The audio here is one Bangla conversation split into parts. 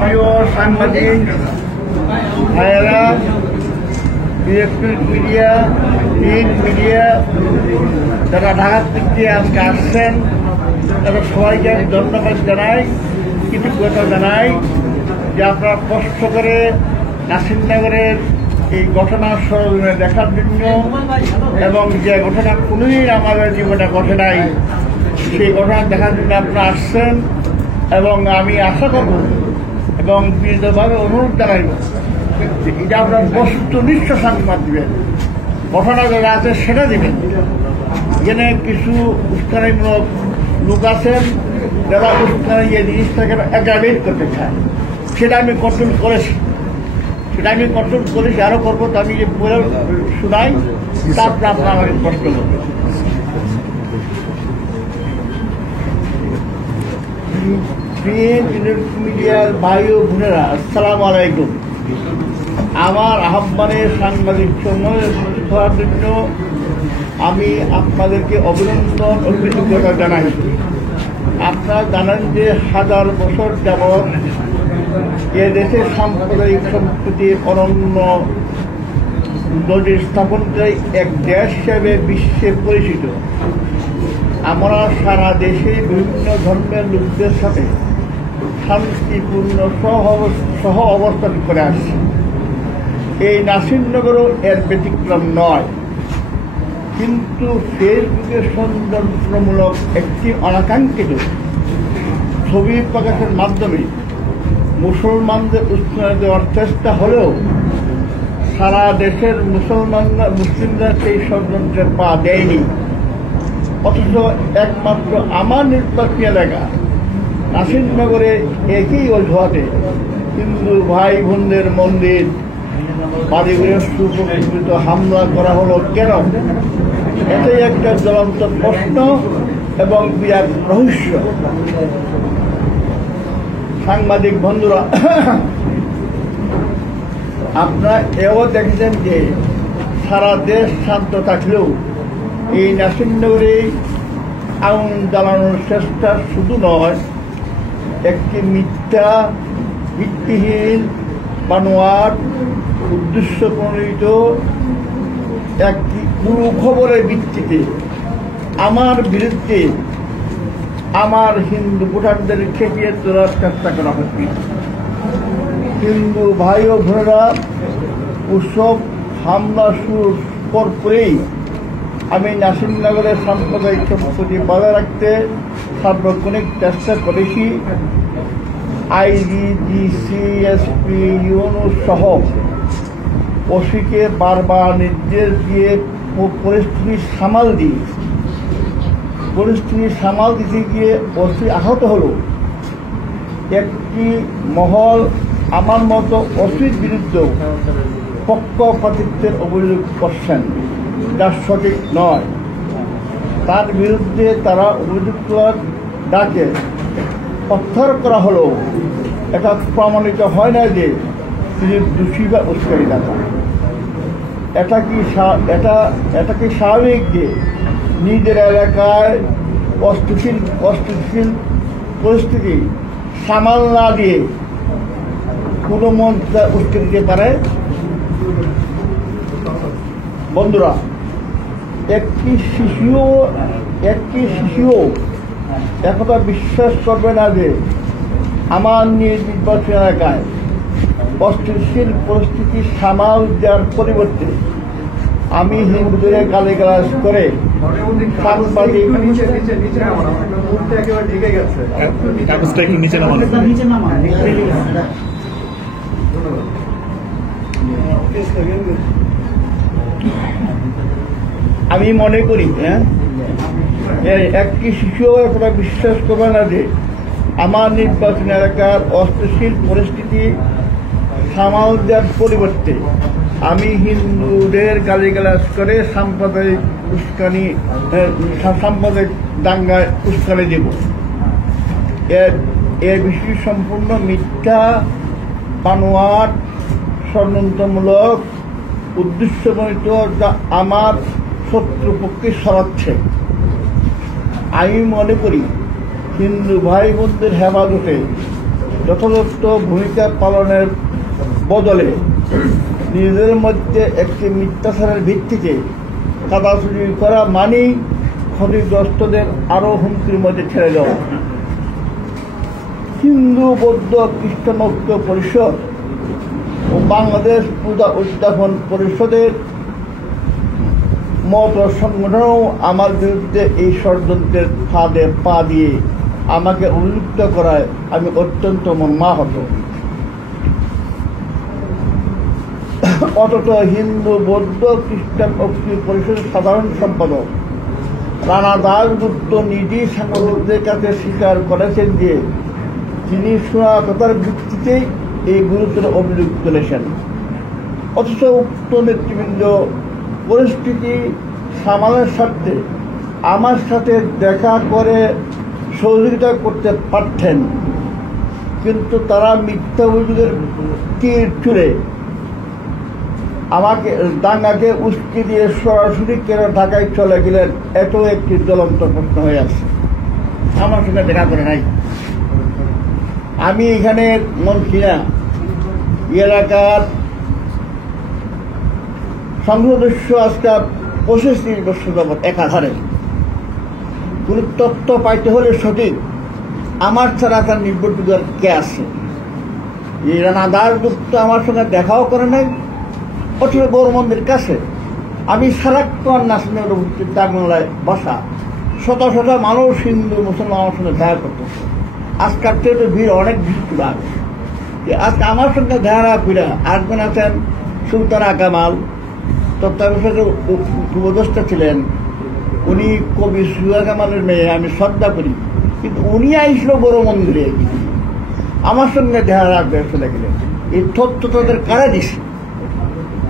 প্রিয় সাংবাদিক ভাইয়েরা, ইলেকট্রনিক মিডিয়া, প্রিন্ট মিডিয়া, যারা ঢাকা থেকে আজকে আসছেন তাদের সবাইকে আমি ধন্যবাদ জানাই, কৃতজ্ঞতা জানাই যে আপনারা কষ্ট করে নাসিরনগরের এই ঘটনা সরজমিনে দেখার জন্য এবং যে ঘটনা কোনোদিন আমাদের জীবনে ঘটে নাই সেই ঘটনা দেখার জন্য আপনারা আসছেন। এবং আমি আশা করব এবং বিনীতভাবে অনুরোধ জানাইব যে এটা আপনার বস্তুনিষ্ঠ সংবাদ দিবেন, ঘটনা যারা আছে সেটা দিবেন। এখানে কিছু উস্কানিমূলক লোক আছেন যারা উস্কানি এই জিনিসটাকে অ্যাগ্রাভেট করতে চায়, সেটা আমি কন্ট্রোল করেছি, আরও করবো। তো আমি যে বলে শোনাই তারপর আপনারা আমাকে কষ্ট করবেন। মিডিয়ার ভাই ও বোনেরা, আসসালামু আলাইকুম। আমার আহ্বানে সাংবাদিক সম্মেলন করার জন্য আমি আপনাদেরকে অভিনন্দন ও কৃতজ্ঞতা জানাই। আপনারা জানেন যে হাজার বছর যাবৎ এ দেশের সাম্প্রদায়িক সম্প্রীতির অনন্য নজির স্থাপনকারী এক দেশ হিসেবে বিশ্বে পরিচিত। আমরা সারা দেশে বিভিন্ন ধর্মের লোকদের সাথে শান্তিপূর্ণ সহ অবস্থান করে আসছি। এই নাসিরনগরও এর ব্যতিক্রম নয়। কিন্তু ফেসবুকে সৌন্দর্যমূলক একটি অনাকাঙ্ক্ষিত ছবি প্রকাশের মাধ্যমে মুসলমানদের উৎসাহ দেওয়ার চেষ্টা হলেও সারা দেশের মুসলিমরা সেই ষড়যন্ত্রে পা দেয়নি। অথচ একমাত্র আমার নির্বাচনী এলাকা নাসিরনগরে একই অজুহাতে হিন্দু ভাই বোনদের মন্দির বাড়িঘরে সুপ্রকৃত হামলা করা হলো কেন? এটাই একটা জ্বলন্ত প্রশ্ন এবং বিরাট রহস্য। সাংবাদিক বন্ধুরা, আপনারা এও দেখেছেন যে সারা দেশ শান্ত থাকলেও এই নাসিরনগরে আগুন জ্বালানোর চেষ্টা শুধু নয়, একটি মিথ্যা, ভিত্তিহীন, বানোয়াট, উদ্দেশ্য প্রণোদিত একটি পুরো খবরের ভিত্তিতে আমার বিরুদ্ধে আমার হিন্দু ভোটারদের খেপিয়ে তোলার চেষ্টা করা হচ্ছে। হিন্দু ভাই ও বোনেরা, উৎসব হামলা শুরুর পরেই আমি নাসিরনগরের সাম্প্রদায়িক সম্প্রীতি বজায় রাখতে সার্বক্ষণিক চেষ্টা করেছি। আইজি, ডিসি, এসপি, ইউনো সহ ওসিকে বারবার নির্দেশ দিয়ে পরিস্থিতি সামাল দিতে গিয়ে ওসি আহত হল। একটি মহল আমার মতো ওসির বিরুদ্ধে পক্ষপাতিত্বের অভিযোগ করছেন, যা সঠিক নয়। তার বিরুদ্ধে তারা অভিযোগ তোলার ডাকে প্রত্যাহার করা হলো। এটা প্রমাণিত হয় না যে তিনি দোষী বা উস্কানিদাতা। এটা কি স্বাভাবিক যে নিজের এলাকায় অস্থিতিশীল পরিস্থিতি সামাল না দিয়ে কোনো মন্ত্রী উস্কে দিতে পারে? বন্ধুরা, একটি শিশুও একথা বিশ্বাস করবে না যে আমার নির্বাচনী এলাকায় অস্থিতিশীল পরিস্থিতি সামাল দেওয়ার পরিবর্তে আমি হিন্দুদের গালিগালাজ করে সাংবাদিক আমি মনে করি একটি শিশুও একটা বিশ্বাস করবে না যে আমার নির্বাচনী এলাকার অস্থিতিশীল পরিস্থিতি সামাল দেওয়ার পরিবর্তে আমি হিন্দুদের গালিগালাজ করে সাম্প্রদায়িক দাঙ্গায় উস্কানি দেব। এর বিষয় সম্পূর্ণ মিথ্যা, বানোয়াট, ষড়যন্ত্রমূলক, উদ্দেশ্যপ্রণোদিত, যা আমার শত্রুপক্ষে সরাচ্ছে। আমি মনে করি হিন্দু ভাই বোনদের হেফাজতে যথাযথ ভূমিকা পালনের বদলে নিজেদের মধ্যে একটি মিথ্যাচারের ভিত্তিতে চাঁদাচুরি করা মানেই ক্ষতিগ্রস্তদের আরও হুমকির মধ্যে ছেড়ে দেওয়া। হিন্দু বৌদ্ধ খ্রিস্টান ঐক্য পরিষদ ও বাংলাদেশ পূজা উদ্যাপন পরিষদের মতো সংগঠনও আমার বিরুদ্ধে এই ষড়যন্ত্রের ফাঁদে পা দিয়ে আমাকে অভিযুক্ত করায় আমি অত্যন্ত মর্মাহত। অথচ হিন্দু বৌদ্ধ খ্রিস্টান ঐক্য পরিষদের সাধারণ সম্পাদক রানা দাশগুপ্ত নিজেই সাংবাদিকদের কাছে স্বীকার করেছেন যে তিনি শোনা কথার ভিত্তিতেই এই গুরুতর অভিযোগ তুলেছেন। অথচ উক্ত নেতৃবৃন্দ পরিস্থিতি সামালের স্বার্থে আমার সাথে দেখা করে সহযোগিতা করতে পারতেন, কিন্তু তারা মিথ্যা অভিযোগের তীর ছুঁড়ে আমাকে দাঙ্গাকে উস্কে দিয়ে সরাসরি কেন ঢাকায় চলে গেলেন, এত একটি জ্বলন্ত প্রশ্ন হয়ে আছে। আমার সঙ্গে দেখা করে নাই। আমি এখানে মন্ত্রী না, এলাকার সংসদস্য আজকে 25-30 বছর যাবৎ একাধারে। কোন তথ্য পাইতে হলে সঠিক আমার ছাড়া তার নির্ভরযোগ্য কে আছে? এই রানা দাশগুপ্ত আমার সঙ্গে দেখাও করে নাই, অথচ বড় মন্দির কাছে আমি সারাক্ষণ নাসিমের দাগমলায় বসা শত শত মানুষ হিন্দু মুসলমান আমার সঙ্গে দেখা করতেছে। আজকাল তো ভিড় অনেক ভিড় ছিল আগে। আজকে আমার সঙ্গে দেখা কইরা আসবেন আছেন সুলতানা কামাল, তত্ত্বাবধায়ক উপদেষ্টা ছিলেন, উনি কবি সুজা কামালের মেয়ে, আমি শ্রদ্ধা করি, কিন্তু উনি আইসলো বড় মন্দিরে আমার সঙ্গে দেখা রাখবে চলে গেলেন। এই তথ্য তাদের কারা দিছে?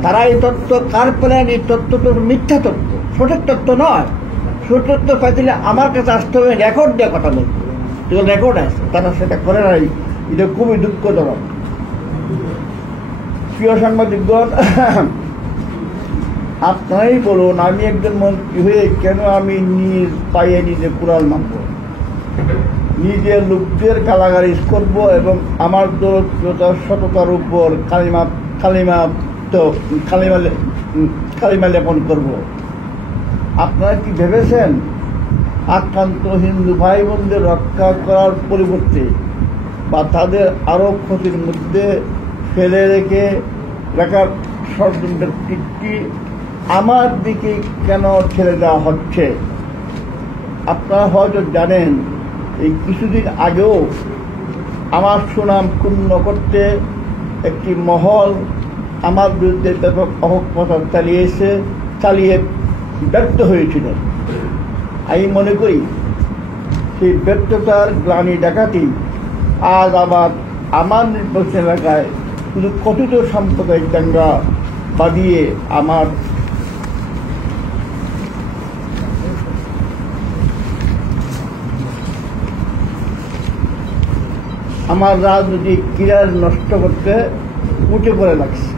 তারা এই তথ্য কার পেলেন? এই তথ্য তো মিথ্যা তথ্য, সঠিক তথ্য নয়। সঠিক তথ্য পাইলে আমার কাছে আসতে হবে, রেকর্ড দিয়ে কথা বলবো। রেকর্ড আছে, তারা সেটা করে নাই। এটা খুবই দুঃখজনক। প্রিয় সাংবাদিকগণ, আপনারাই বলুন, আমি একজন মন্ত্রী হয়ে কেন আমি নিজ পায়ে নিজে কুড়াল মারব, নিজের লোকদের গালাগালি করব এবং আমার দরিদ্রতার সততার উপর কালিমা লেপন করব? আপনারা কি ভেবেছেন আক্রান্ত হিন্দু ভাই বোনদের রক্ষা করার পরিবর্তে বা তাদের আরো ক্ষতির মধ্যে ফেলে রেখে রাখার ষড়যন্ত্রের তীরটি আমার দিকে কেন ছেড়ে দেওয়া হচ্ছে? আপনারা হয়তো জানেন, এই কিছুদিন আগেও আমার সুনাম ক্ষুণ্ণ করতে একটি মহল আমার বিরুদ্ধে ব্যাপক অপপ্রচার চালিয়ে ব্যর্থ হয়েছিল। আমি মনে করি সেই ব্যর্থতার গ্লানি ডাকাতি আজ আবার আমার নির্বাচন এলাকায় শুধু কথিত সাম্প্রদায়িক দাঙ্গা বাঁধিয়ে আমার রাজনৈতিক ক্রীড়ার নষ্ট করতে উঠে পড়ে লাগছে।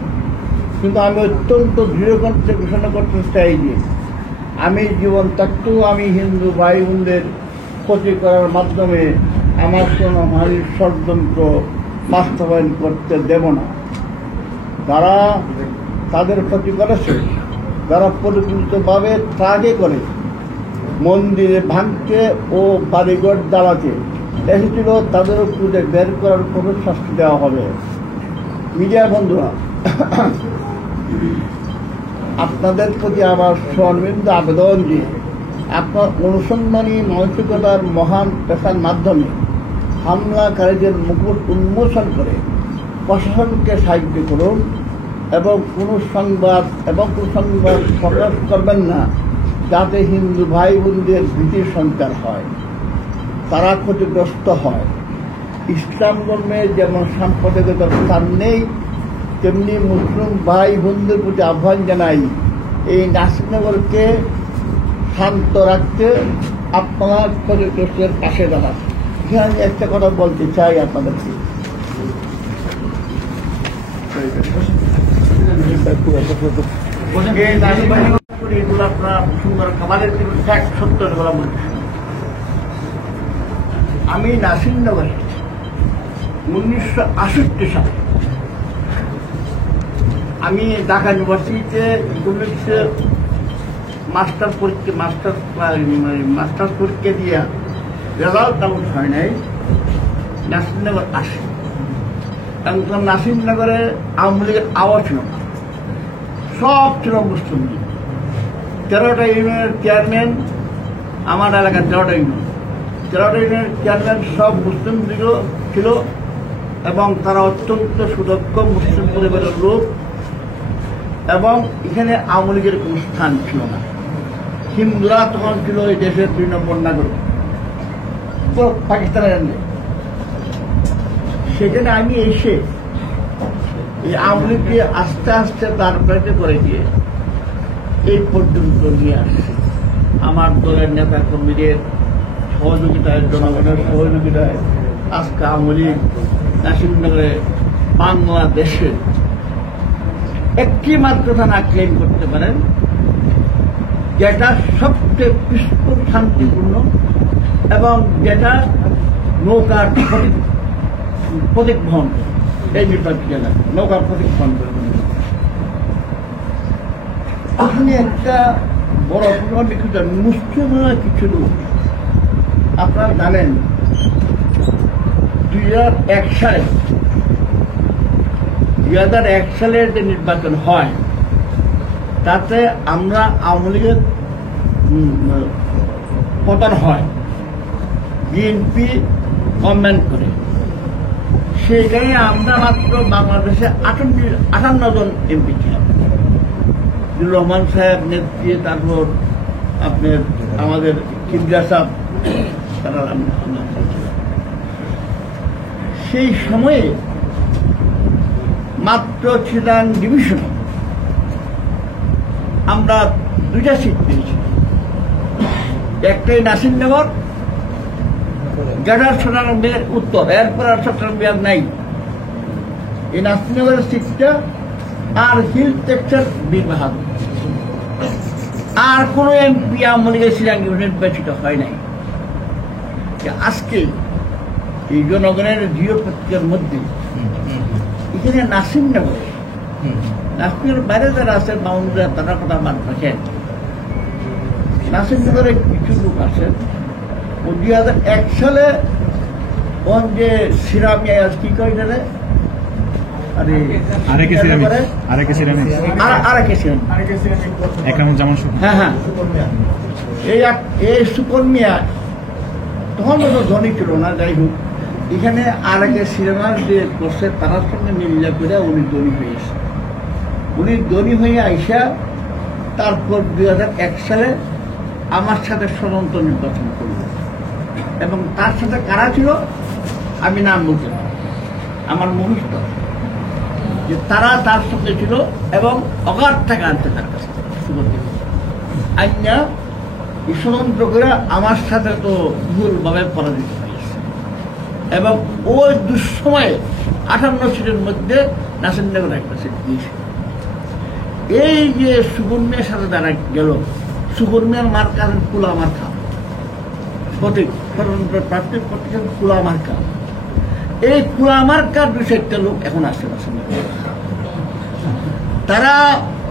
কিন্তু আমি অত্যন্ত দৃঢ়কণ্ঠে ঘোষণা করতে চাই যে আমি জীবন থাকতেও আমি হিন্দু ভাই বোনদের ক্ষতি করার মাধ্যমে আমার কোনো হানির ষড়যন্ত্র বাস্তবায়ন করতে দেব না। যারা তাদের ক্ষতি করেছে, যারা পরিকল্পিতভাবে ত্রাগে করে মন্দিরে ভাঙতে ও বাড়িঘর জ্বালাতে এসেছিল, তাদেরও খুঁজে বের করার কোনো শাস্তি দেওয়া হবে। মিডিয়া বন্ধুরা, আপনাদের প্রতি আমার সর্বনিম্ন আবেদন যে আপনার অনুসন্ধানী মানসিকতার মহান পেশার মাধ্যমে হামলাকারীদের মুকুট উন্মোচন করে প্রশাসনকে সাহায্য করুন এবং কোনো সংবাদ প্রকাশ করবেন না যাতে হিন্দু ভাই বোনদের ভীতির সঞ্চার হয়, তারা ক্ষতিগ্রস্ত হয়। ইসলাম ধর্মে যেমন সাম্প্রদায়িকতার স্থান নেই, তেমনি মুসলিম ভাই বোনদের প্রতি আহ্বান জানাই এই নাসিরনগরকে শান্ত রাখতে আপনারা ক্ষতিগ্রস্তের পাশে দাঁড়ান। এখানে একটা কথা বলতে চাই আপনাদেরকে, সুন্দর খাবারের সত্য বলা বলছে। আমি নাসিরনগরে 1968 সালে আমি ঢাকা ইউনিভার্সিটিতে ইকোনমিক্সে মাস্টার্স পরীক্ষা দিয়ে রেজাল্ট আউট হয় নাই, নাসিরনগর আসে। এবং নাসিরনগরে আওয়ামী লীগের আওয়াজ ছিল না, সব ছিল মুসলিম লীগ। 13টা ইউনিয়নের চেয়ারম্যান, আমার এলাকার 13টা ইউনিয়নের চেয়ারম্যান সব মুসলিম লীগ ছিল এবং তারা অত্যন্ত সুদক্ষ মুসলিম পরিবারের লোক। এবং এখানে আওয়ামী লীগের কোন স্থান ছিল না। হিন্দুরা তখন ছিল এই দেশের 2 নম্বর নাগরিক, পাকিস্তানের। সেখানে আমি এসে এই আওয়ামী লীগকে আস্তে আস্তে দাঁড়াতে করে দিয়ে এই পর্যন্ত নিয়ে আসছে। আমার দলের নেতা কর্মীদের সহযোগিতায়, জনগণের সহযোগিতায় আজকে আওয়ামী লীগ নাসিরনগরে বাংলাদেশের একটি মাত্র থানা ক্লেম করতে পারেন, যেটা সবচেয়ে পিসফুল, শান্তিপূর্ণ এবং যেটা নৌকার প্রতীক বহন করে। এই নির্বাচন এলাকা নৌকার প্রতীক বহন করে। ওখানে একটা বড় মুসলিমরা কিছু লোক, আপনারা জানেন 2001 সালের যে নির্বাচন হয় তাতে আমরা আওয়ামী লীগের পতন হয়, বিএনপি গভর্নমেন্ট করে। সেখানে আমরা মাত্র বাংলাদেশে 58 জন এমপি ছিলাম। রহমান সাহেব নেত্রী, তারপর আপনার আমাদের কিবরিয়া সাহেব, তারা সেই সময়ে মাত্র ছিলেন ডিভিশন। আমরা 2টা সিট পেয়েছি, একটাই নাসিরনগর, যেটা চট্টগ্রামের উত্তর, এরপর আর চট্টগ্রাম বিভাগ নাই। এই নাসিরনগরের সিটটা আর হিল টেক্সটার বিভাগ, আর কোন এমপি আওয়ামী লীগের নির্বাচিত হয় নাই। আজকে এই জনগণের দৃঢ় প্রত্যেকের মধ্যে এখানে নাসিরনগরের বাইরে যারা আছেন বাউন্ডারি, তারা কথা বাদ রাখেন। নাসিরনগরে কিছু লোক আছেন 2001 সালে যে সিরামিয়া কি কয় জানে, হ্যাঁ, এই সুকন মিয়া তখন তো ধনী ছিল না। যাই হোক, এখানে আরেকে সিনেমার যে করছে তার সঙ্গে মিলিয়া করে উনি ধনী হয়েছে। উনি ধনী হয়ে আইসা তারপর 2001 সালে আমার সাথে স্বতন্ত্র নির্বাচন করল। এবং তার সাথে কারা ছিল আমি নাম বলতে পারি, আমার মুখস্থ যে তারা তার সাথে ছিল এবং অগাধ টাকা আনতে তার কাছে আইনা স্বতন্ত্র করে আমার সাথে তো ভুলভাবে পরাজিত হয়েছে। এবং ওই দুঃসময়ে 58 সিটের মধ্যে নাসিরনগর একটা সিট দিয়েছে। এই যে সুকুন মিয়ার সাথে যারা গেল, সুকুন মিয়ার মার্কা কুলা মার্কা প্রতীক, স্বতন্ত্র প্রার্থী প্রতীক কুলা মার্কা। এই কুলা মার্কার 2-4টা লোক এখন আসছে নাসিরনগর। তারা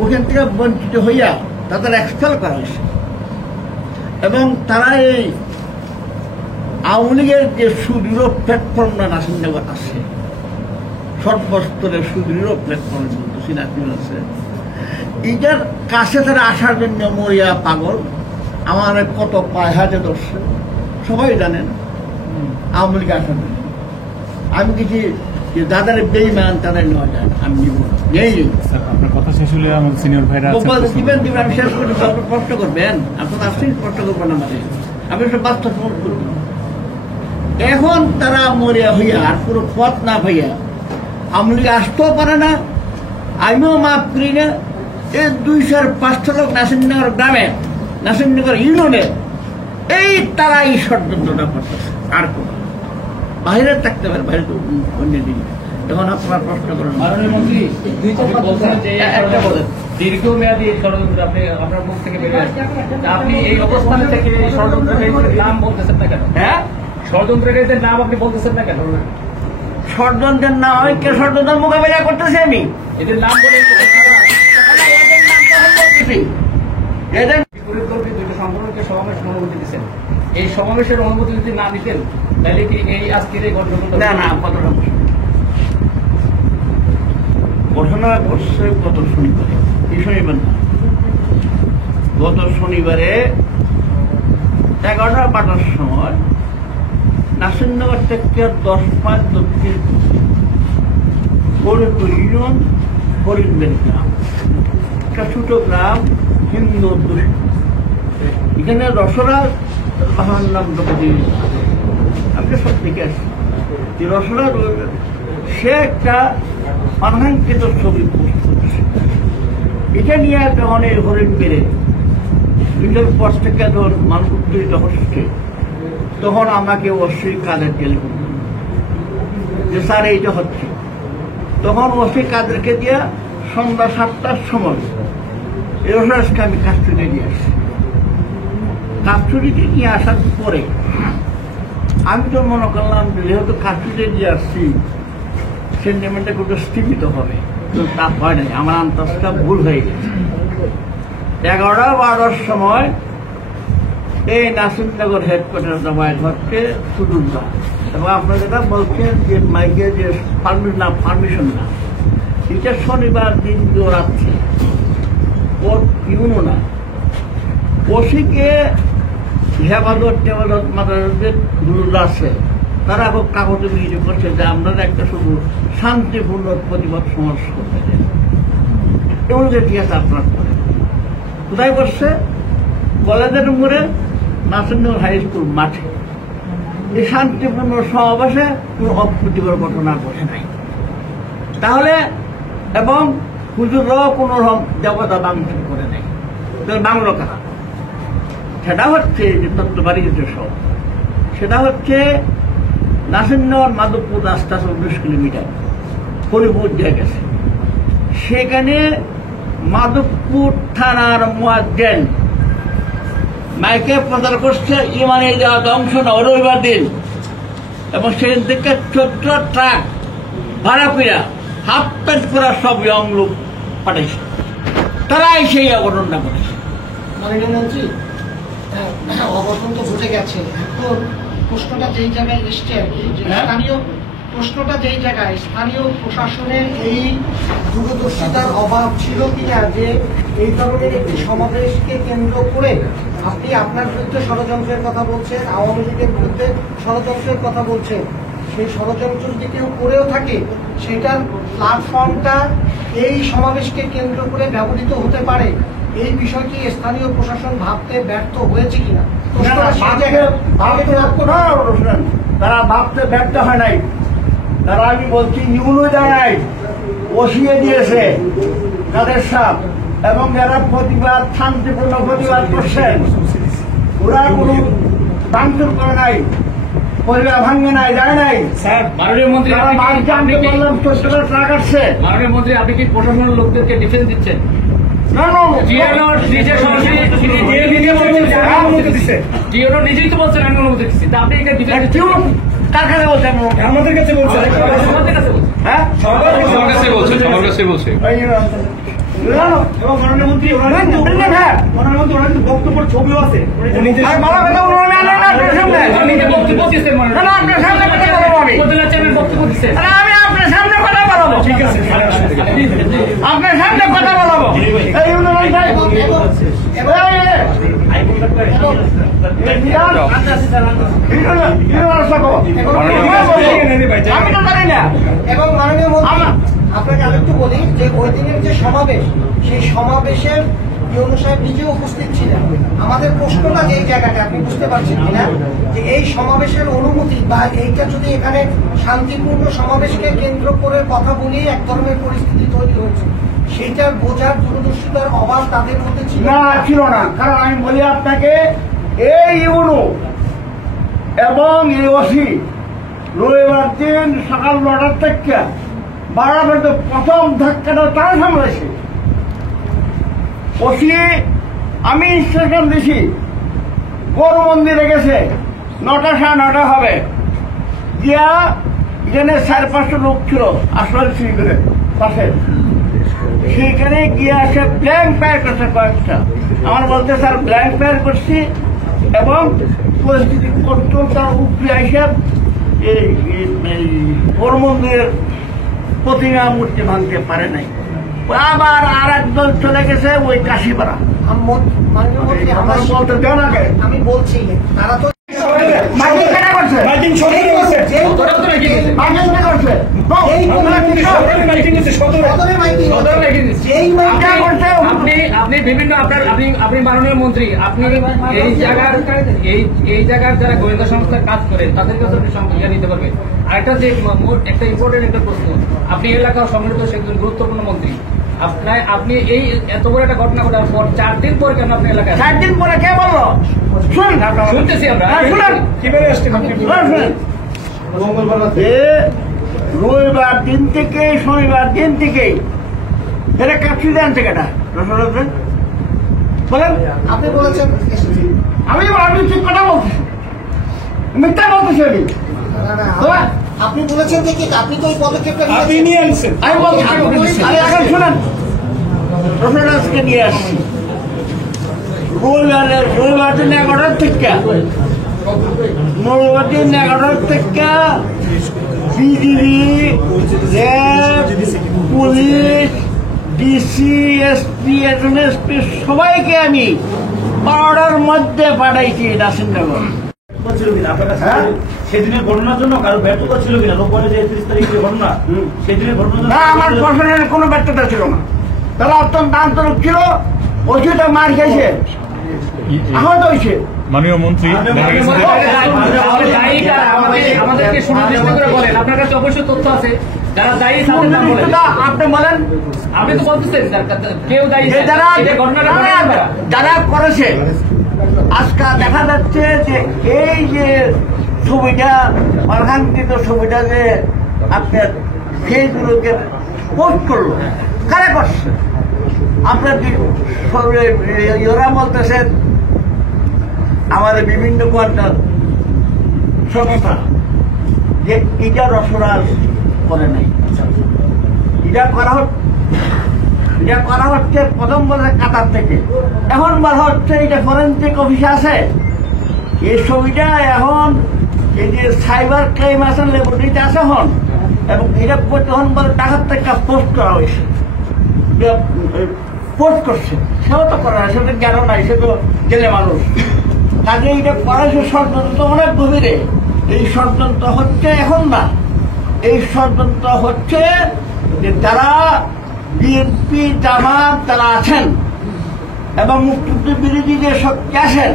ওখান থেকে বঞ্চিত হইয়া তাদের এক্সপেল করা হয়েছে। এবং তারা এই আওয়ামী লীগের যে সুদৃঢ় প্ল্যাটফর্মটা নাসিরনগর আছে, সর্বস্তরের সুদৃঢ় প্ল্যাটফর্ম বলতেছি নাসিরনগর আছে, এটার কাছে তারা আসার জন্য মরিয়া পাগল। আমার কত পায়ে হাতে ধরছে, সবাই জানেন আওয়ামী লীগ আসার জন্য। আমি কিছু যাদের বেইমান তাদের নেওয়া যায়, আমি নিব নেই। আপনার কথা শেষ হলে আমার সিনিয়র ভাইরা দিবেন, আমি শেষ করে কষ্ট করবেন, আপনার আসছেন কষ্ট করবেন আমাদের, আমি সব বাস্তব করব। এখন তারা মরিয়া হইয়া আর পুরো পথ না ভাইয়া আওয়ামী লীগ আসতেও পারে না, আমিও মাফ করি না। এই 200-500 লোক নাসিরনগর গ্রামে, নাসিরনগর ইউনিয়নে এই তারা এই ষড়যন্ত্রটা করতেছে। আর কোন বাইরে থাকতে পারে, বাইরে তো অন্য দিন। এখন আপনার প্রশ্ন করেন দীর্ঘমেয়াদী ষড়যন্ত্র আপনি আপনার মুখ থেকে বেরিয়ে আসছে, আপনি এই অবস্থান থেকে ষড়যন্ত্র নাম বলতেছেন না কেন? হ্যাঁ, ষড়যন্ত্রকারীদের নাম আপনি বলতেছেন না কেন? ষড়যন্ত্রের নাম আমি কে ষড়যন্ত্রের মোকাবিলা করতেছি আমি? এদের নাম বলে এদের নাম তো আমি বলতেছি। এদের বিপরীত দলকে দুইটা সংগঠনকে সমাবেশ অনুমতি দিচ্ছেন। এই সমাবেশের অনুমতি যদি না দিতেন তাহলে কি এই আজকের এই গণ্ডগোল? না না কতটা ঘটনা ঘটছে গত শনিবারে, এই শনিবার না, গত শনিবারে 11:12টার সময় নাসিরনগর থেকে 10 মাইল দক্ষিণ ফরিদপুর ইউনিয়ন ফরিদবেন গ্রাম, একটা ছোট গ্রাম হিন্দু অধ্যুষিত। এখানে রসরা বাহার নাম দ্রৌপদী, আমি তো সব দেখে আসছি। রসরা সে একটা অনাকাঙ্ক্ষিত ছবি পোস্ট করছে, এটা নিয়ে যখন এই হরিণ বেড়ে দুইটার পর থেকে ধর মানুষ উত্তেজিত হচ্ছে, তখন আমাকে অবশ্যই কাদের টেলিফোন যে স্যার এইটা হচ্ছে। তখন অবশ্যই কাদেরকে দিয়ে সন্ধ্যা 7টার সময় রসরাজকে আমি কাস্টডিতে নিয়ে আসছি। কাস্টডিতে নিয়ে আসার পরে আমি তো মনে করলাম যেহেতু কাস্টডিতে নিয়ে আসছি সেন্টিমেন্টটা একটু স্থিমিত হবে, তো তা হয় নাই, আমার আন্দাজটা ভুল হয়ে গেছে। 11:12টার সময় এই নাসিরনগর হেডকোয়ার্টার জামায়াত হচ্ছে সুদুল্লাহ, এবং আপনার যেটা বলছেন যে মাইকে যে পারমিশন না, এটা শনিবার দিন রাত্রে ওর ইউনো না, ওসিকে হেফাজত টেফাজত মাদ্রাসাদের গুরুরা আছে, তারা খুব কাগজে বিক্রি করছে যে আমরা একটা শুধু শান্তিপূর্ণ প্রতিবাদ সমাবেশ করতে চাই। এমন যে ঠিক আছে আপনার করে কোথায় করছে? কলেজের উপরে নাসিরনগর হাই স্কুল মাঠে। এই শান্তিপূর্ণ সমাবেশে কোনো অপ্রীতিকর ঘটনা ঘটে নাই। তাহলে এবং হুজুররাও কোনো দেবতা ভাঙচুর করে নাই, তাহলে বাংলো কারা? সেটা হচ্ছে যে তত্ত্ব বাড়িয়েছে সব, সেটা হচ্ছে নাসিরনগর মাধবপুর রাস্তা 24 কিলোমিটার হরিপুর দিয়ে গেছে। সেখানে মাধবপুর থানার মুয়াজ্জিন মাইকে প্রচার করছে ইমানে যাওয়া ধ্বংস না রবিবার দিন, এবং সেখান থেকে 14 ট্রাক ভাড়া পিড়া হাফ প্যান্ট করা সব ইয়ং লোক পাঠাইছে, তারাই সেই অঘটনটা করেছে। মাননীয় মন্ত্রী, অঘটন তো ঘটে গেছে, এখন প্রশ্নটা যেই জায়গায় এসছে আর কি, যে স্থানীয় প্রশ্নটা যেই জায়গায় স্থানীয় প্রশাসনের এই দূরদর্শিতার অভাব ছিল কিনা, যে এই ধরনের একটি সমাবেশকে কেন্দ্র করে আপনি আপনার বিরুদ্ধে ষড়যন্ত্রের কথা বলছেন, আওয়ামী লীগের বিরুদ্ধে ষড়যন্ত্রের কথা বলছেন, সেই ষড়যন্ত্র যদি কেউ করেও থাকে সেটার প্ল্যাটফর্মটা এই সমাবেশকে কেন্দ্র করে ব্যবহৃত হতে পারে, এই বিষয়টি স্থানীয় প্রশাসন ভাবতে ব্যর্থ হয়েছে কিনা? তারা ভাবতে ব্যর্থ হয় নাই, তারা আমি বলছি ইউনো যায় নাই, বসিয়ে দিয়েছে তাদের সাপ, এবং যারা প্রতিবাদ শান্তিপূর্ণ প্রতিবাদ করছেন ওরা কোনো ভাঙচুর করে নাই, পরিবার ভাঙে নাই, যায় নাই। স্যার, মাননীয় মন্ত্রী, বললাম 14টা ট্রাক আসছে। মাননীয় মন্ত্রী, আপনি কি প্রশাসনের লোকদেরকে ডিফেন্স দিচ্ছেন? জিওনো নিজেই তো বলছেন আমি অনুমতি দিচ্ছি, তা আপনি এখানে ডিফেন্স কার কাছে বলছেন? আমাদের কাছে বলছে, আমাদের কাছে বলছেন। হ্যাঁ, সবার কাছে বলছে, সবার কাছে বলছে। এবং মাননীয় মন্ত্রী ওনার কিন্তু বক্তব্যের ছবিও আছে। বক্তব্য দিচ্ছেন বক্তব্য দিচ্ছেন, আমি আপনার সামনে কথা বলবো। ঠিক আছে, আপনার সামনে কথা বলবো। আমি তো জানি না। এবং মাননীয় মন্ত্রী, আপনাকে আরেকটু বলি যে ওই দিনের যে সমাবেশ, সেই সমাবেশের ইউনূস সাহেব নিজেও উপস্থিত ছিলেন। আমাদের প্রশ্নটা যেই জায়গাটা আপনি বুঝতে পারছেন কিনা, যে এই সমাবেশের অনুমতি বা এইটা যদি এখানে শান্তিপূর্ণ সমাবেশকে কেন্দ্র করে কথা বলেই এক ধরনের পরিস্থিতি তৈরি হয়েছে, সেইটার বোঝার দূরদর্শিতার অভাব তাদের মধ্যে ছিল না, ছিল না। কারণ আমি বলি আপনাকে, এই ইউনো এবং এই ওসি রবিবার দিন সকাল 9টার থেকে 12টা পর্যন্ত প্রথম ধাক্কাটা তারা সামলাইছে। ওসি আমি ইনস্ট্রাকশন দিছি, গৌর মন্দিরে গেছে, 9টা 9:30 হবে গিয়া এখানে 4-5টা লোক ছিল আসলে শিবিরে পাশে, সেখানে গিয়ে আসে ব্ল্যাঙ্ক ফায়ার করছে কয়েকটা। আমার বলতে স্যার ব্ল্যাঙ্ক ফায়ার করছি এবং পরিস্থিতি কন্ট্রোল তার উপরে এসে এই ওর মন্দিরের প্রতিমা মূর্তি ভাঙতে পারে নাই। আবার আর একজন চলে গেছে ওই কাশিপাড়া। আমার বলতে দেও না কে? আমি বলছি তারা তো মাইকিং কেনা করছে? মাইকিং সতেরো করছে। ওরা তো রেখে গেছে। মাইকিং কেনা করছে? এই সতেরো মাইকিং দিচ্ছে, সতেরো। সদরে মাইকিং ওরা রেখে দিচ্ছে। যেই মাইকিং করছে আপনি বিভিন্ন আপনি মাননীয় মন্ত্রী, আপনি এই জায়গার যারা গোয়েন্দা সংস্থার কাজ করে তাদের কাছে আপনি সংখ্যা নিতে পারবেন। আরেকটা যে একটা ইম্পর্টেন্ট একটা প্রশ্ন, আপনি এলাকা সম্মিলিত একজন গুরুত্বপূর্ণ মন্ত্রী, আপনি এই এত বড় একটা ঘটনা ঘটার পর 4 দিন পর কেন আপনি এলাকায় 4 দিন পরে কে বললো? শুনুন শুনতেছি আমরা। শুনুন কিভাবে আসছেন আপনি? রবিবার দিন থেকে শনিবার দিন থেকে এটা কাপড়ি দেন থেকে বলেন। আপনি বলেছেন এসেছি। আমি ঠিক কথা বলতেছি, মিথ্যা বলতেছি আমি। না, আপনি বলেছেন যে কি আপনি তো ওই পদক্ষেপটা আপনি নিয়েছেন। নিয়ে আনছেন। আমি বলছি আমি এখন শুনেন, রসনাজকে নিয়ে আসছি রবিবার দিন 11টার থেকে রবিবার দিন 11টার থেকে BGB, RAB, police, DC, SP, SP সবাইকে আমি 12টার মধ্যে পাঠাইছি নাসিরনগর। ছিল কিনা আপনার কাছে সেদিনের ঘটনার জন্য কারো ব্যর্থতা ছিল কিনা? রোববারে যে 30 তারিখের ঘটনা, সেদিনের ঘটনার জন্য না, আমার প্রশাসনের কোনো ব্যর্থতা ছিল না। তারা অত্যন্ত আন্তরিক ছিল, ওষুধে মার খেয়েছে, আহত হয়েছে। মাননীয় মন্ত্রী দেখা গেছে যে আমাদেরকে সুনির্দিষ্ট করে বলেন, আপনার কাছে অবশ্যই তথ্য আছে যারা দায়ী তাদের নাম বলেন। আপনি বলেন, আপনি তো বলতেছেন কেউ দায়ী, ঘটনাটা যারা করেছে। আজকে দেখা যাচ্ছে যে এই যে ছবিটা অর্গাঙ্কিত ছবিটা যে আপনার ফেসবুকে পোস্ট করলো, কারা করছে? আপনার ওরা বলতেছেন আমাদের বিভিন্ন কোয়ার্টার সংস্থা যে এটা রসরাজ করে নাই, এটা করা হচ্ছে প্রথম বলে কাতার থেকে, এখন বলা হচ্ছে এটা ফরেনসিক অফিসে আছে। এই ছবিটা এখন এই যে সাইবার ক্রাইম আছে ল্যাবরেটরিতে আছে এখন, এবং এটা তখন বলে টাকার থেকে পোস্ট করা হয়েছে, পোস্ট করছে। সেও তো করা হয়, সেটা জ্ঞানও নাই, সে তো জেলে মানুষ। কাজে এটা করা হয়েছে ষড়যন্ত্র অনেক গভীরে। এই ষড়যন্ত্র হচ্ছে এখন না, এই ষড়যন্ত্র হচ্ছে যে যারা বিএনপি জামাত যারা আছেন এবং মুক্তিযুদ্ধ বিরোধী যে শক্তি আছেন,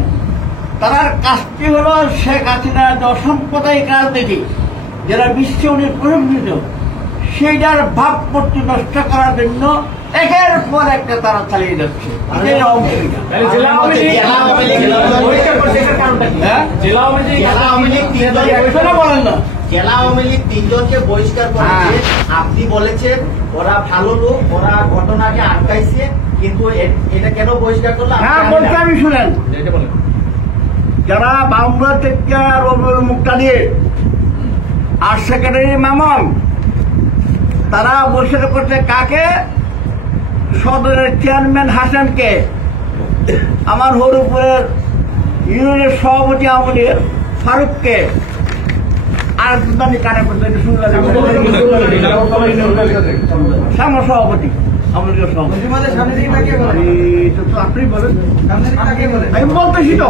তার কাজটি হল শেখ হাসিনার যে অসাম্প্রদায়িক রাজনীতি যারা বিশ্বে উনি প্রশংসিত, সেইটার ভাবমূর্তি নষ্ট করার জন্য একের পর একটা তারা চালিয়ে যাচ্ছে। বলেন না জেলা আওয়ামী লীগ 3 জনকে বহিষ্কার করেছে। আপনি বলেছেন ওরা ভালো লোক, ওরা ঘটনাকে আটকাইছে, কিন্তু এটা কেন বহিষ্কার করলো? হ্যাঁ বলতে আমি শুনেন, যারা বাউন্ডা থেকে রবিউল মুক্তাদি আর সেক্রেটারি মামুন, তারা বসে করছে কাকে? সদরের চেয়ারম্যান হাসানকে, আমার হরিপুরের ইউনিয়নের সভাপতি আমাদের ফারুককে, আর আমি কানে করতে শুনলাম শ্যামা সভাপতি আমাদের সভাপতি। আপনি বলেন, আমি বলতেছি তো।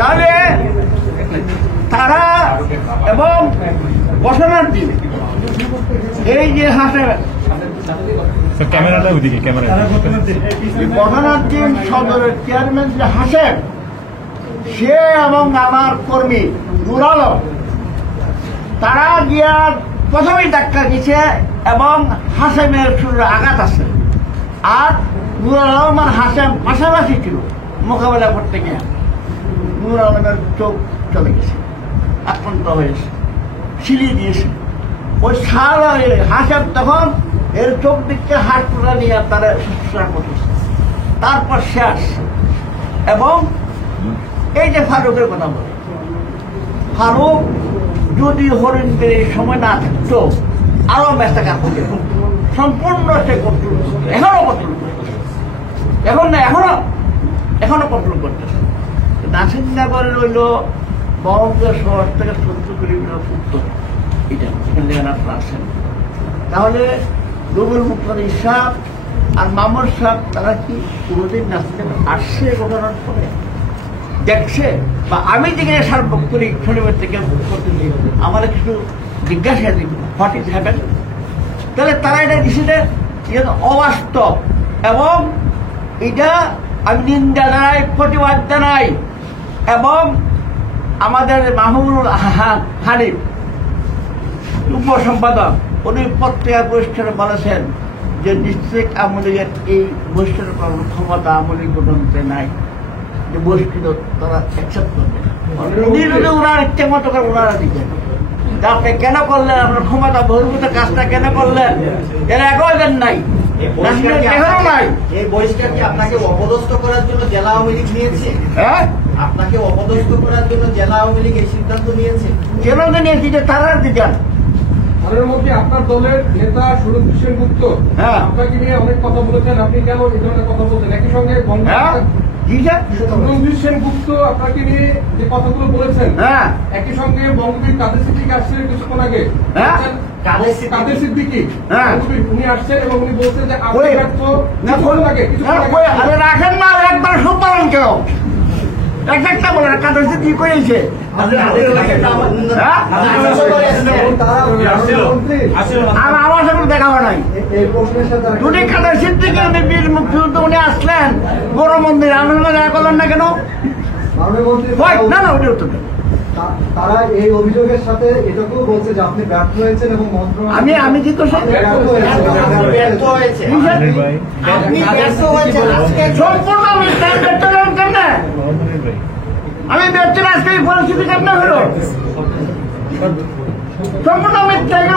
তাহলে তারা এবং বসানোর দিন এই যে হাসে ক্যামেরাটা ওইদিকে, ক্যামেরা বসানোর দিন সদরের চেয়ারম্যান যে হাসেন, সে এবং আমার কর্মী নুর আলম, তারা গিয়া প্রথমেই ধাক্কা দিচ্ছে এবং হাসেমের শরীরে আঘাত আছে। আর নুর আলম আর হাসেম পাশাপাশি ছিল, মোকাবেলা করতে গিয়ে নুর আলমের চোখ চলে গেছে, আক্রান্ত হয়েছে, সিলিয়ে দিয়েছে। ওই সারা হাসেম তখন এর চোখ দিককে হাসপাতাল নিয়ে তারা শুশ্রূষা করতেছে। তারপর শেষ এবং এই যে ফারুকের কথা বলে, ফারুক যদি হরিণদের এই সময় না থাকতো আরো মেস্তাকার হতে সম্পূর্ণ সে কন্ট্রোল করতো, এখনো কন্ট্রোল করতো, এখন না এখনো কন্ট্রোল করতেছে। নাসিরনগরে রইল বহরমপুর শহর থেকে 14 কিলোমিটার উত্তর, এটা এখানে আপনারা আছেন। তাহলে রুবেল মুক্তার সাহেব আর মামুর সাহেব তারা কি কোনোদিন নাসিরনগর আসছে ঘটনার পরে দেখছে? বা আমি যেখানে সার্বক্ষণিক শনিবার থেকে আমার কিছু জিজ্ঞাসা দিই হোয়াট ইজ হ্যাপেন, তাহলে তারা এটা ডিসিশন অবাস্তব এবং এটা আমি নিন্দা জানাই, প্রতিবাদ জানাই। এবং আমাদের মাহমুদুল হানিফ উপসম্পাদক উনি পত্রিকা পরিষ্কার বলেছেন যে ডিস্ট্রিক্ট আওয়ামী লীগের এই বহিষ্কার করার ক্ষমতা আওয়ামী লীগ গঠনতে নাই, যে বহিষ্কৃত তারা অ্যাকসেপ্ট করবে, ওনার ইচ্ছে মতো করে ওনারা দিচ্ছেন। আপনি কেন করলেন? আপনার ক্ষমতা বহির্ভূত কাজটা কেন করলেন? এরা একও দেন নাই, নাই। এই বহিষ্কার কি আপনাকে অপদস্থ করার জন্য জেলা আওয়ামী লীগ নিয়েছে? হ্যাঁ, আপনাকে অপদস্থ করার জন্য জেলা আওয়ামী লীগ এই সিদ্ধান্ত নিয়েছে? কেন নিয়েছি যে তারা দিচ্ছেন। তাদের মধ্যে আপনার দলের নেতা সুরজিৎ সেনগুপ্ত হ্যাঁ। আপনাকে নিয়ে অনেক কথা বলেছেন, আপনি কেন এই ধরনের কথা বলছেন? একই সঙ্গে সুরজিৎ সেনগুপ্ত আপনাকে নিয়ে যে কথাগুলো বলেছেন, হ্যাঁ, একই সঙ্গে বঙ্গবীর কাদের সিদ্দিকী আসছিলেন কিছুক্ষণ আগে, হ্যাঁ। কাদের সিদ্দিকী হ্যাঁ। উনি আসছেন এবং উনি বলছেন যে আপনি ওই- ব্যর্থ না, কিছুক্ষণ আগে আরে রাখেন না, একবার সুপারন কেউ একটা বলে কাদের কি করেছে? আর আমার সাথে দেখা হয় নাই। উনি কাদের সিদ্দিকী বীর মুক্তিযুদ্ধ উনি আসলেন বড় মন্দিরে, আপনারা দেখা করলেন না কেন? না না, উনি উত্তর দেন। তারা এই অভিযোগের সাথে এটাকেও বলছে যে আপনি ব্যর্থ হয়েছেন এবং আমি কি করছি? ব্যর্থ হয়েছে। আপনি ব্যর্থ হয়েছেন আজকে। সম্পূর্ণ আমি ব্যর্থ হলাম কেন? আমি ব্যর্থ আজকে এই পরিস্থিতি কেমন হলো? সম্পূর্ণ আমি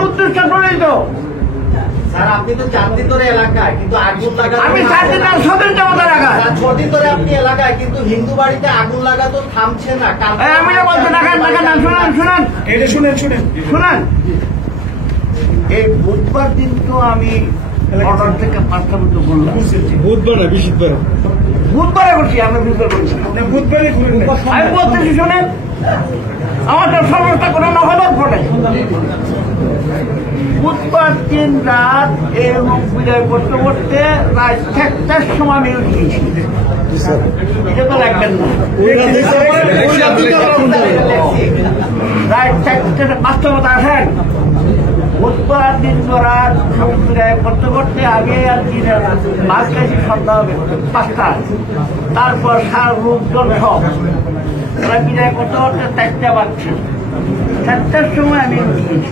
উদ্দেশ্য করেই তো। স্যার আপনি তো 4 দিন ধরে এলাকায়, কিন্তু আগুন লাগা আমি 4 দিন আর 6 দিন যাবো এলাকায়। 6 দিন ধরে আপনি এলাকায়, কিন্তু হিন্দু বাড়িতে আগুন লাগা তো থামছে না। আমি বলছি না, শুনেন এটা শুনেন শুনেন, এই বুধবার দিন তো আমি 9টা থেকে 5টা পর্যন্ত বললাম। বুধবার না বৃহস্পতিবার, বুধবারে করছি, আমরা বুধবার করছি। বুধবারই ঘুরেন না। আমি বলতেছি শুনেন, আমার তো সমস্যা কোনো নহবত ঘটে। বুধবার দিন রাত এবং বিদায় করতে করতে রাত 1টার সময় আমি উঠেছি। এটা তো লাগবেন না, রাত 1টা 5টা মতো আসেন। বুধবার দিন রাত বিদায় করতে করতে আগে আর কি মাছ খাইছি সন্ধ্যা হবে 5টা, তারপর সার লোকজন সব ওরা বিদায় করতে করতে 4টা বাজছে। 4টার সময় আমি উঠিয়েছি,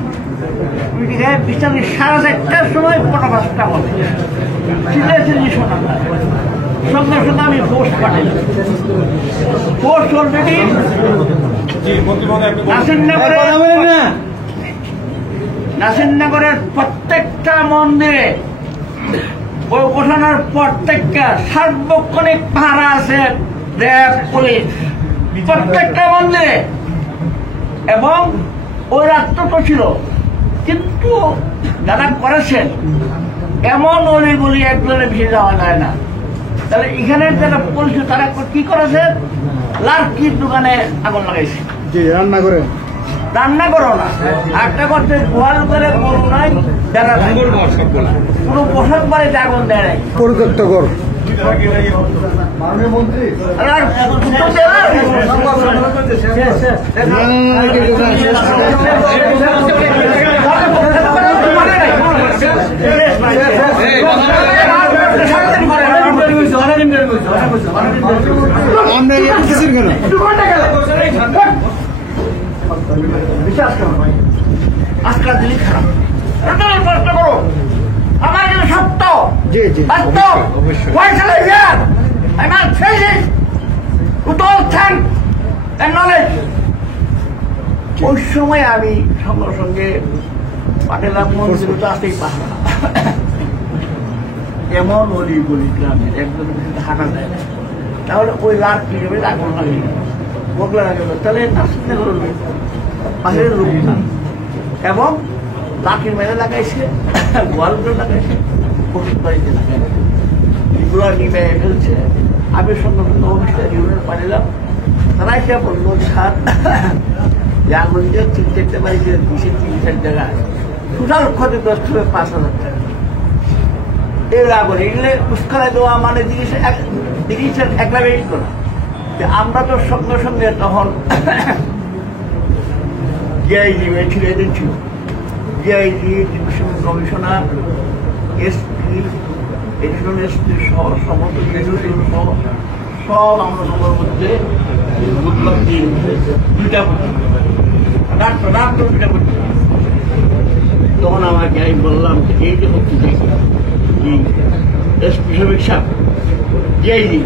বিছানি 4:30টার সময় 5টা হবে। চিল্লাচিল্লি শোনা যায়, সঙ্গে সঙ্গে আমি পোস্ট পাঠাই। পোস্ট অলরেডি নাসিরনগরের প্রত্যেকটা মন্দিরে ওই ওঠানোর প্রত্যেকটা সার্বক্ষণিক পাহারা আছে, র্যাব, পুলিশ প্রত্যেকটা মন্দিরে। এবং ওই রাত্র তো ছিল, কিন্তু যারা করেছেন এমন অলিগুলি একজনের বেশি যাওয়া যায় না। তাহলে এখানে যারা পুলিশ তারা কি করেছে? লার্কির দোকানে আগুন লাগাইছে। রান্না করো না, একটা করতে গোয়াল করে গরু নাই, যারা কোনো পোশাক বাড়িতে আগুন দেয় নাই। পরিত্যক্ত কর মাননীয় মন্ত্রী বিশ্বাস করো ভাই, আজকাল দিনই খারাপ। কষ্ট করো, আমার কিন্তু সত্য বাস্তব পয়সা লাগবে। আমার ফেসিস উত্তর নলেজ। ওই সময় আমি সঙ্গে সঙ্গে পাটেলা মন্দির তো আসতেই পাহাড়, এমন অলি গলি গ্রামের একজনের হাঁটা যায় না, তাহলে ওই লাখ কিলোমিটার আগুন লাগিয়ে মোগলা গেল তাহলে নাসিরনগর লোক পাহাড়ের লোক না এবং লাঠির মেলে লাগাইছে গোয়ালগুলো লাগাইছে ওষুধ বাড়িতে লাগাইছে এগুলো নিবে ফেলছে আমি সঙ্গে সঙ্গে অফিসে ইউনিয়ন পাঠালাম তারা এসে বললো স্যার জাহাঙ্গীর 3-4টে বাড়িতে 230 জায়গায় টোটাল ক্ষতিগ্রস্ত হবে 5,000 টাকা এগুলো বলে এগুলো উস্কালে দেওয়া মানে জিনিসের একলা বেশি করা আমরা তো সঙ্গে সঙ্গে তখন ডিআইজি ছিল এদের ছিল DIG division commissioner SP additional SP সহ সমস্ত সহ সব আমরা সবার মধ্যে বুধবার দিন 2টা রাত্র 2টা তখন আমাকে আমি বললাম যে এই যে হচ্ছে এসপি শফিক সাহেব ডিআইজি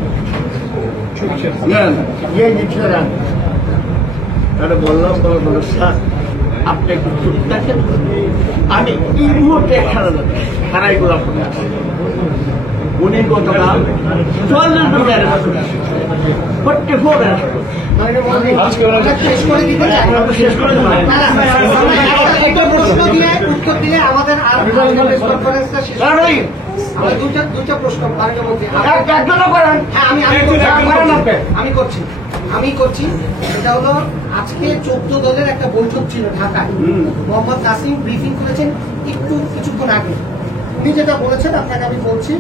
তাহলে বললাম স্যার আপনি একটু চুপ থাকেন আমি এই মুহূর্তে খারাই গুলো আপনার উনি গতকাল 40 জন অ্যারেস্ট করেছে 44 অ্যারেস্ট আমি করছি এটা হলো আজকে 14 দলের একটা বৈঠক ছিল ঢাকায় মোহাম্মদ নাসিম ব্রিফিং করেছেন কিছুক্ষণ আগে উনি যেটা বলেছেন আপনাকে আমি বলছি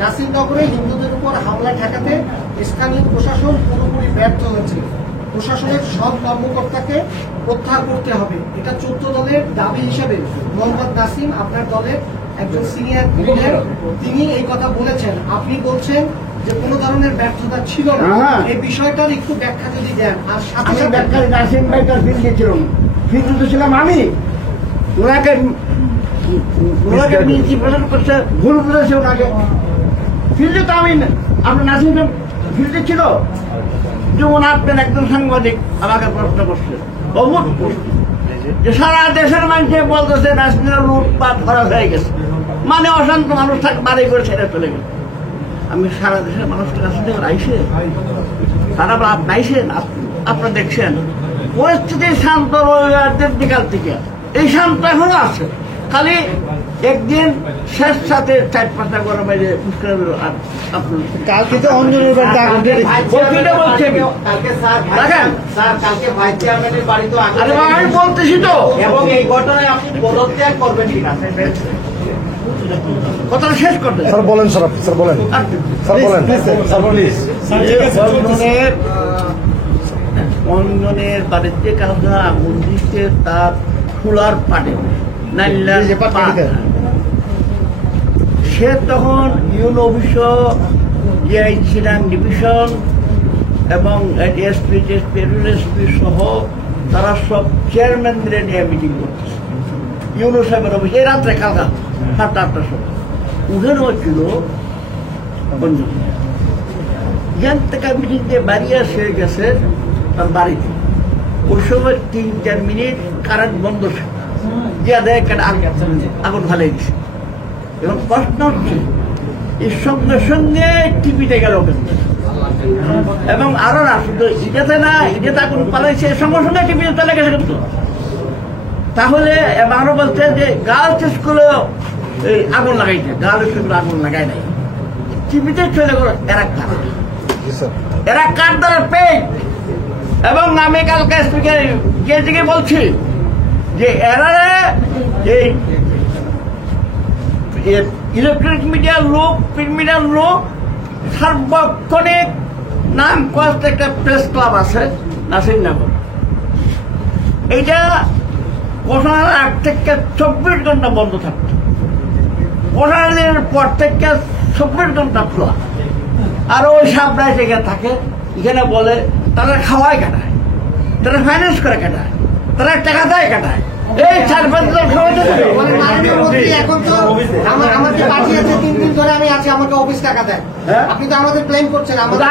নাসিরনগরে হিন্দুদের উপর হামলা ঠেকাতে স্থানীয় প্রশাসন পুরোপুরি ব্যর্থ হয়েছে প্রশাসনের সব কর্মকর্তাকে প্রত্যাহার করতে হবে এটা 14 দলের দাবি হিসেবে মোহাম্মদ নাসিম আপনার দলের একজন সিনিয়র লিডার তিনি এই কথা বলেছেন আপনি বলছেন যে কোনো ধরনের ব্যর্থতা ছিল না এই বিষয়টার একটু ব্যাখ্যা যদি দেন আর সাথে সাথে ব্যাখ্যা নাসিম ভাই তার ফিল্ড দিয়েছিলাম ফিল্ড তো ছিলাম আমি ওনাকে নিয়েছি প্রচার করছে ভুল বলেছে ওনাকে ফিল্ডে তো আমি আপনার নাসিম ফিল্ডে ছিল যেমন আপনার একজন সাংবাদিক আমাকে প্রশ্ন করছে অভূত প্রশ্ন যে সারা দেশের মানুষে বলতেছে ন্যাশনাল লুটপাট ধরা হয়ে গেছে মানে অশান্ত মানুষ থাকে বাড়ি করে ছেড়ে চলে গেছে আমি সারা দেশের মানুষের কাছে আইসে সারা রাত নাইছেন আপনারা দেখছেন পরিস্থিতি শান্ত রবিবারদের বিকাল থেকে এই শান্ত এখনো আছে খালি একদিন শেষ সাথে 4-5টা করে বাইরে কালকে তো অঞ্জনের আমি বলতেছি তো এবং এই ঘটনায় আপনি পদত্যাগ করবেন কিনা কথাটা শেষ করতে স্যার বলেন স্যার বলেন স্যার বলেন স্যার প্লিজ অঞ্জনের বাড়িতে কাউকে আগুন দিচ্ছে তার ফুলার পাটে সে তখন ইউনো অফিস ছিলেন ডিভিশন এবং এসপি এসপি সহ তারা সব চেয়ারম্যানদের নিয়ে মিটিং করতেছে ইউনো সাহেবের অফিস এই রাত্রে কালকা 7-8টার সময় উঠেন হচ্ছিল এখান থেকে মিটিং দিয়ে বাড়ি আসে গেছে তার বাড়িতে ওই সময় 3-4 মিনিট কারেন্ট বন্ধ ছিল গিয়া দেয় আগুন ভালাই দিছে এবং প্রশ্ন হচ্ছে এর সঙ্গে সঙ্গে টিভিতে গেল এবং আরো না শুধু এটাতে না এটাতে আগুন পালাইছে সঙ্গে সঙ্গে টিভিতে চলে গেছে কিন্তু তাহলে আরো বলছে যে গার্লস স্কুলে আগুন লাগাইছে গার্লস স্কুলে আগুন লাগাই নাই টিভিতে চলে গেল এরা কাঠ দ্বারা পেয়ে এবং আমি কালকে স্পিকার বলছি যে এরা এই ইলেকট্রনিক মিডিয়ার লোক প্রিন্ট মিডিয়ার লোক সার্বক্ষণিক নাম কষ্ট একটা প্রেস ক্লাব আছে নাসিরনগর এইটা ঘোষণার আগ থেকে 24 ঘন্টা বন্ধ থাকতো ঘোষণার পর থেকে 24 ঘন্টা খোলা আর ওই সাবরাই এখানে থাকে এখানে বলে তারা খাওয়ায় কাটায় তারা ফাইন্যান্স করে কাটায় তারা টাকা দেয় কাটায় এই 4-5 জন খাওয়াতে এখন তো আমাকে পাঠিয়েছে 3 দিন ধরে আমি আছি আমাকে অফিস টাকা দেয় আপনি তো আমাদের ক্লেম করছেন আমাদের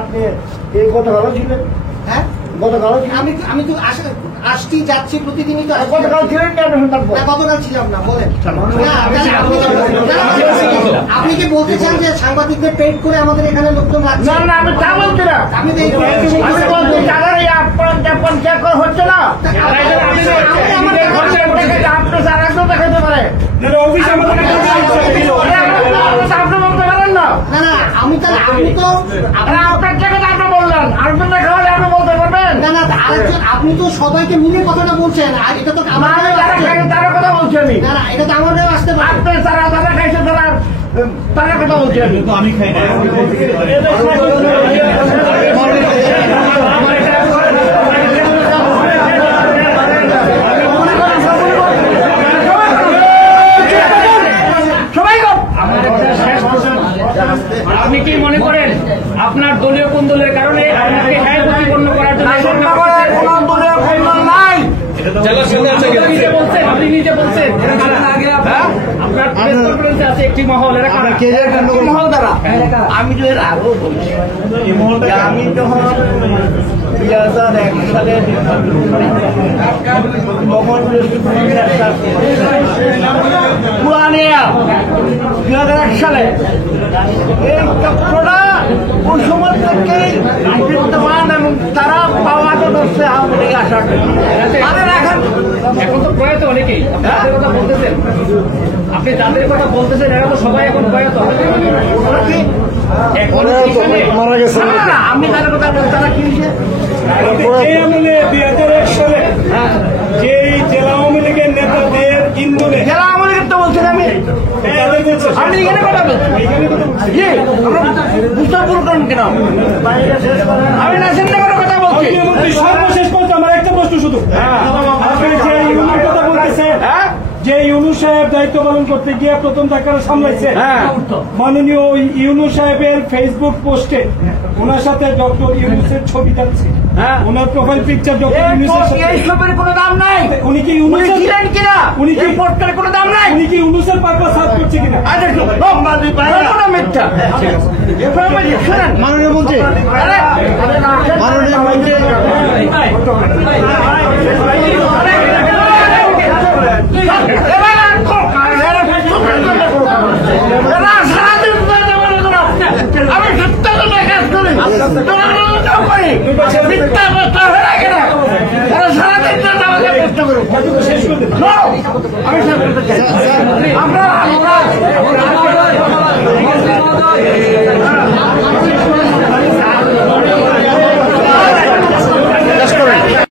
আপনি এই কথা ভালো ছিলেন হ্যাঁ গতকাল আমি তো আসছি যাচ্ছি প্রতিদিনই তো গতকাল ছিলেন কেন থাকবো? না, গতকাল ছিলাম না, বলেন। না, আপনি কি বলতে চান যে সাংবাদিকদের পেড করে আমাদের এখানে লোকজন রাখছে? না না, আমি তা বলছি না। আমি তো এই আমি বলছি যাদের এই আপনার পঞ্চায়েত করা হচ্ছে না, আপনি স্যার একদম দেখাতে পারে আপনি বলতে পারেন না। না না, আমি তাহলে আপনি তো আপনার জায়গাতে আপনি বললেন, আরেকজন দেখা হলে আপনি বলতে পারবেন না না, আরেকজন আপনি তো সবাইকে মিলে কথাটা বলছেন, আর এটা তো আমার গায়েও আসছে। তারা কথা বলছি আমি। না না, এটা তো আমার গায়েও আসতে পারে। আপনি তারা খাইছে তারা কথা বলছি আমি। আমি খাই না। আপনি কি মনে করেন আপনার দলীয় কোন্দলের কারণে আপনাকে ন্যায় প্রতিপন্ন করার জন্য আপনি নিজে বলছেন আপনার প্রেস কনফারেন্সে আছে একটি মহল, এরা কারা? মহল দ্বারা আমি তো এর আগেও বলছি, আমি যখন 2001 সালে পুরানিয়া 2001 সালে এই চক্রটা ওই সময় থেকেই বিদ্যমান এবং তারা পাওয়াটা ধরছে আওয়ামী লীগে আসার জন্য। এখন তো প্রয়াত অনেকেই, আপনি যাদের কথা বলতেছেন, আপনি যাদের কথা বলতেছেন এরা তো সবাই এখন প্রয়াত। এখন মারা গেছে না, আমি তাদের কথা বলছি, তারা কি হয়েছে? এই আমলে 2001 সালে যেই জেলা আওয়ামী লীগের নেতাদের ইন্ধনে জেলা আওয়ামী লীগের তো বলছেন আমি আমি এখানে কথা বলছি। জি, আমরা বুঝতে ভুল করেন কেন? আমি নাসিরনগরের কথা বলছি। সর্বশেষ পর্যন্ত আমার একটা প্রশ্ন শুধু, আপনি যে ইউনুর কথা বলতেছেন, যে ইউনুস সাহেব দায়িত্ব পালন করতে গিয়ে প্রথম ধাক্কাটা সামলাইছে, মাননীয় ইউনুস সাহেবের ফেসবুক পোস্টে ওনার সাথে ডক্টর ইউনুসের ছবি যাচ্ছে, ওনার প্রোফাইল পিকচার ডক্টর ইউনুসের সাথে। এই ছবির কোনো দাম নাই। উনি কি উনি ইউনুসের ছিলেন কিনা? উনি কি পোস্টারের কোনো দাম নাই। উনি কি ইউনুসের পারপাস সার্ভ করছে কিনা? মাননীয় মন্ত্রী, মাননীয় মন্ত্রী, আমি সত্য কথা কাজ করি, আমরা